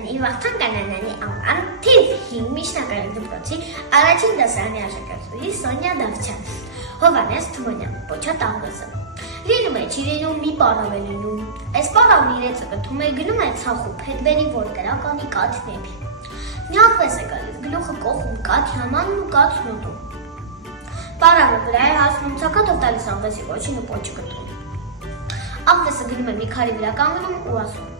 Կանանյանի Վախթան Կանանյանի անվան թիվ 5 միջնակարգ դպրոցի առաջին դասարանի աշակերտուհի Սոնյա Դավթյան, Հովհաննես Թումանյան, Պոչատ աղվեսը։ Լինում է, չի լինում, մի պարավ է լինում։ Այս պարավն իրեցը կթում է, գնում է ցախու փետվերի, որ կրականի կաթ նեպի։ Մի աղվես է գալիս, գլուխը կողում, կաթ համանն ու կաթն ուտում։ Պարավը վրա է հասնում, ցակաթով տալիս աղվեսի կոչին ու պոչ կտում։ Աղվեսը գնում է մի քարի վրա կանգնում ու ասում.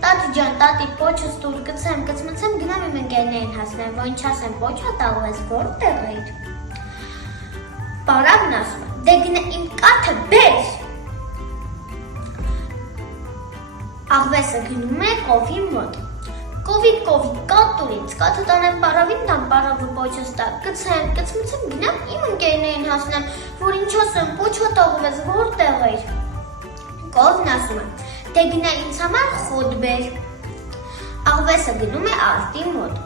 Տատի ջան, տատի, պոչս տուր, կցեմ, կցմցեմ, գնամ իմ ընկերներին հասնեմ, որ ինչ ասեմ, պոչատ աղվես, որտեղ էիր։ Պարավն ասում է, դե գնա իմ կաթը բեր։ Աղվեսը գնում է կովի մոտ։ Կովի, կաթ տուր ինձ, կաթը տանեմ պարավին տամ, պարավը պոչս տա, կցեմ, կցմցեմ, գնամ իմ ընկերներին հասնեմ, որ ինչ ասեմ, պոչատ աղվես, որտեղ էիր։ Կովն ասում է, դե գնա ինձ համար խոտ բեր։ Աղվեսը գնում է արտի մոտ։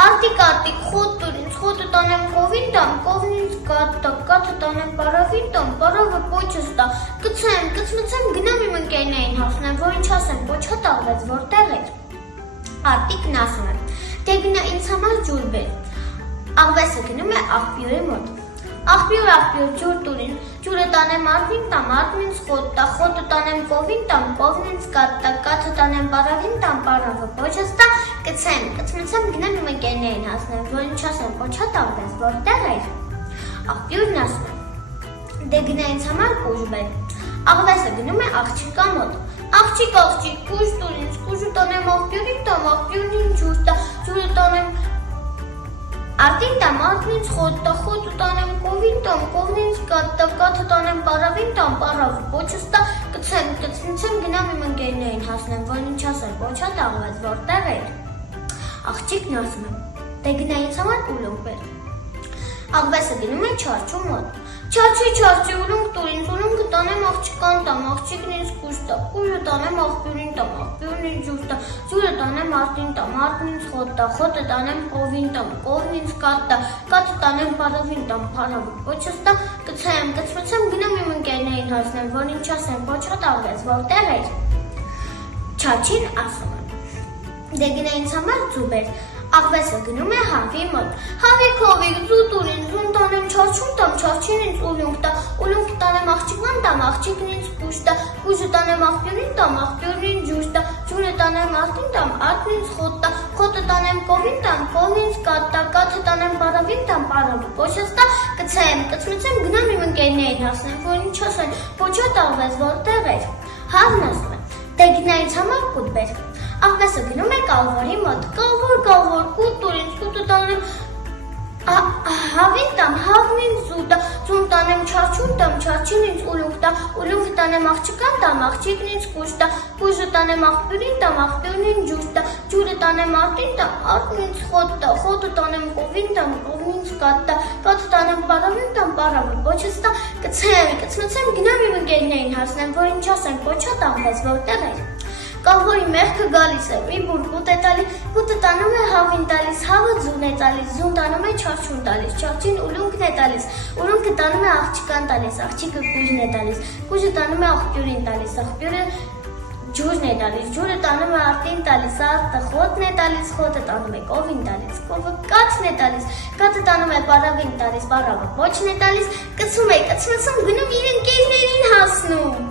Արտիկ, խոտ տուր ինձ, խոտը տանեմ կովին տամ, կովն ինձ կաթ տա, կաթը տանեմ պարավին տամ, պարավը պոչս տա, կցեմ, կցմցեմ, գնամ իմ ընկերներին հասնեմ, որ ինչ ասեմ, պոչատ աղվես, որտեղ էր։ Արտիկն ասում է, դե գնա ինձ համար ջուր բեր։ Աղվեսը գնում է աղբյուրի մոտ։ Աղբյուր, ջուր տուր ինձ, ջուրը տանեմ արտին տամ, արտն ինձ խոտ տա, խոտը տանեմ կովին տամ, կովն ինձ կաթ տա, կաթը տանեմ պարավին տամ, պարավը պոչս տա, կցեմ, կցմցեմ, գնամ իմ ընկերներին հասնեմ, որ ինչ ասեմ, պոչատ աղվես, որտեղ էր։ Աղբյուրն ասում է, դե գնա ինձ համար կուժ բեր։ Աղվեսը գնում է աղջիկա մոտ։ Աղջիկ, կուժ տուր ինձ, կուժը տանեմ աղբյուրին տամ, աղբյուրն ինձ ջուր տա, ջուրը տանեմ արտին տամ, արտն ինձ խոտ տա, խոտը տանեմ կովին տամ, կովն ինձ կաթ տա, կաթը տանեմ պարավին տամ, պարավը պոչս տա, կցեմ, կցմցեմ, գնամ իմ ընկերներին հասնեմ, որ ինչ ասեմ, պոչատ աղվես, որտեղ էր։ Աղջիկն ասում է, դե գնա ինձ համար ուլունք բեր։ Աղվեսը գնում է չարչու մոտ։ Չարչի, ուլունք տուր ինձ, ուլունքը տանեմ աղջիկան տամ, աղջիկն ինձ կուժ տա, կուժը տանեմ աղբյուրին տամ, աղբյուրն ինձ ջուր տա, ջուրը տանեմ արտին տամ, արտն ինձ խոտ տա, խոտը տանեմ կովին տամ, կովն ինձ կաթ տա, կաթը տանեմ պարավին տամ, պարավը պոչս տա, կցեմ, կցմցեմ, գնամ իմ ընկերներին հասնեմ, որ ինչ ասեմ, պոչատ աղվես, որտեղ էր։ Չարչին ասում է, դե գնա ինձ համար ձու բեր։ Աղվեսը գնում է հավի մոտ։ Հավիկ, ձու տուր ինձ, ձուն տանեմ չարչուն տամ, չարչին ինձ ուլունք տա, ուլունքը տանեմ աղջիկան տամ, աղջիկն ինձ կուժ տա, կուժը տանեմ աղբյուրին տամ, աղբյուրն ինձ ջուր տա, ջուրը տանեմ արտին տամ, արտն ինձ խոտ տա, խոտը տանեմ կովին տամ, կովն ինձ կաթ տա, կաթը տանեմ պարավին տամ, պարավը պոչս տա, կցեմ, կցմցեմ, գնամ իմ ընկերներին հասնեմ, որ ինչ ասեն, պոչատ աղվես, որտեղ էր։ Հավն ասում է, դե գնա ինձ համար կուտ բեր։ Աղվեսը գնում է կալվորի մոտ, կալվոր, կուտ տուր ինձ, կուտը տանեմ հավին տամ, հավն ինձ զու տա, ձուն տանեմ չարչուն տամ, չարչին ինձ ուլունք տա, ուլունքը տանեմ աղջիկան տամ, աղջիկն ինձ կուժ տա, կուժը տանեմ աղբյուրին տամ, աղբյուրն ինձ ջուր տա, ջուրը տանեմ արտին տամ, արտն ինձ խոտ տա, խոտը տանեմ կովին տամ, կովն ինձ կաթ տա, կաթը տանեմ պարավին տամ, պարավը պոչս տա, կցեմ, կցմցեմ, գնամ իմ ընկերներին հասնեմ, որ ինչ ասեմ, պոչատ աղվես, որտեղ էր։ Կալվորի մեղքը գալիս է, մի բուր կուտ է տալիս, կուտը տանում է հավին տալիս, հավը ձուն է տալիս, ձուն տանում է չարչուն տալիս, չարչին ուլունքն է տալիս, ուլունքը տանում է աղջիկան տալիս, աղջիկը կուժն է տալիս, կուժը տանում է աղբյուրին տալիս, աղբյուրը ջուրն է տալիս, ջուրը տանում է արտին տալիս, արտը խոտն է տալիս, խոտը տանում է կովին տալիս, կովը կաթն է տալիս, կաթը տանում է պարավին տալիս, պարավը պոչն է տալիս, կցում է, կցմցում, գնում իր ընկերներին հասնում։